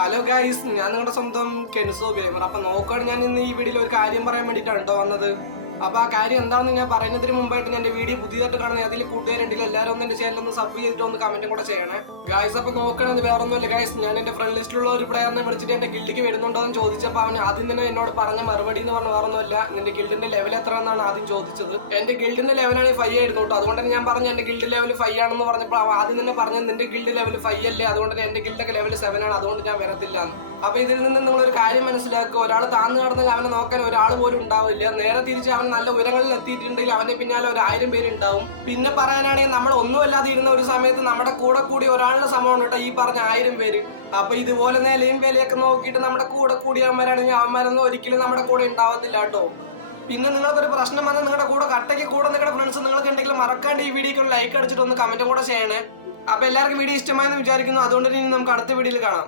Hello guys, ഞാൻ നിങ്ങളുടെ സ്വന്തം കെൻസോ ഗെയിമർ. അപ്പൊ നോക്കുകയാണ്, ഞാൻ ഇന്ന് ഈ വീഡിയോയിൽ ഒരു കാര്യം പറയാൻ വേണ്ടിയിട്ടാണ് കേട്ടോ വന്നത്. അപ്പോൾ ആ കാര്യം എന്താണെന്ന് ഞാൻ പറയുന്നതിന് മുമ്പായിട്ട് ഞാൻ എൻ്റെ വീഡിയോ പുതിയതായിട്ട് കാണുന്നത് അതിൽ കൂട്ടുകാരുണ്ടെങ്കിൽ എല്ലാവരും ഒന്ന് എൻ്റെ ചാനലൊന്ന് സബ് ചെയ്തിട്ട് ഒന്ന് കമൻറ്റും കൂടെ ചെയ്യണേ ഗൈസ്. അപ്പോൾ നോക്കണത് വേറെ ഒന്നുമില്ല ഗൈസ്, ഞാൻ എൻ്റെ ഫ്രണ്ട് ലിസ്റ്റിലുള്ള ഒരു പ്ലെയറിനെ വിളിച്ചിട്ട് എൻ്റെ ഗിൽഡിക്ക് വരുന്നുണ്ടോ എന്ന് ചോദിച്ചപ്പോൾ അവൻ ആദ്യം തന്നെ എന്നോട് പറഞ്ഞ മറുപടി എന്ന് പറഞ്ഞ വേറെ ഒന്നുമില്ല, നിന്റെ ഗിൽഡിന്റെ ലെവൽ എത്ര എന്നാണ് ആദ്യം ചോദിച്ചത്. എൻ്റെ ഗിൽഡിന്റെ ലെവലാണ് 5 ആയിരുന്നു കേട്ടോ. അതുകൊണ്ട് തന്നെ ഞാൻ പറഞ്ഞു എൻ്റെ ഗിൽഡ് ലെവൽ 5 ആണെന്ന് പറഞ്ഞപ്പോൾ അവൻ ആദ്യം തന്നെ പറഞ്ഞത് നിന്റെ ഗിൽഡ് ലെവൽ 5 അല്ലേ, അതുകൊണ്ട് തന്നെ എൻ്റെ ഗിൽഡൊക്കെ ലെവൽ 7 ആണ്, അതുകൊണ്ട് ഞാൻ വരത്തില്ല എന്ന്. അപ്പൊ ഇതിൽ നിന്ന് നിങ്ങളൊരു കാര്യം മനസ്സിലാക്കുക, ഒരാൾ താഴ്ന്നു കിടന്നാൽ അവനെ നോക്കാൻ ഒരാൾ പോലും ഉണ്ടാവില്ല. നേരെ തിരിച്ച് അവൻ നല്ല ഉയരങ്ങളിൽ എത്തിയിട്ടുണ്ടെങ്കിൽ അവന്റെ പിന്നാലെ 1000 പേരുണ്ടാവും. പിന്നെ പറയാനാണെങ്കിൽ നമ്മൾ ഒന്നുമല്ലാതെ ഇരുന്ന ഒരു സമയത്ത് നമ്മുടെ കൂടെ കൂടി ഒരാളുടെ സമയമാണ് കേട്ടോ ഈ പറഞ്ഞ 1000 പേര്. അപ്പൊ ഇതുപോലെ നിലയും വിലയൊക്കെ നോക്കിയിട്ട് നമ്മുടെ കൂടെ കൂടിയവന്മാരാണെങ്കിൽ അവന്മാരൊന്നും ഒരിക്കലും നമ്മുടെ കൂടെ ഉണ്ടാവത്തില്ല കേട്ടോ. പിന്നെ നിങ്ങൾക്കൊരു പ്രശ്നം വന്നാൽ നിങ്ങളുടെ കൂടെ കട്ടയ്ക്ക് കൂടെ നിങ്ങളുടെ ഫ്രണ്ട്സ് നിങ്ങൾക്ക് എന്തെങ്കിലും മറക്കാണ്ട് ഈ വീഡിയോക്ക് ഒരു ലൈക്ക് അടിച്ചിട്ട് ഒന്ന് കമന്റും കൂടെ ചെയ്യണേ. അപ്പൊ എല്ലാവർക്കും വീഡിയോ ഇഷ്ടമായെന്ന് വിചാരിക്കുന്നു. അതുകൊണ്ട് ഇനി നമുക്ക് അടുത്ത വീഡിയോയിൽ കാണാം.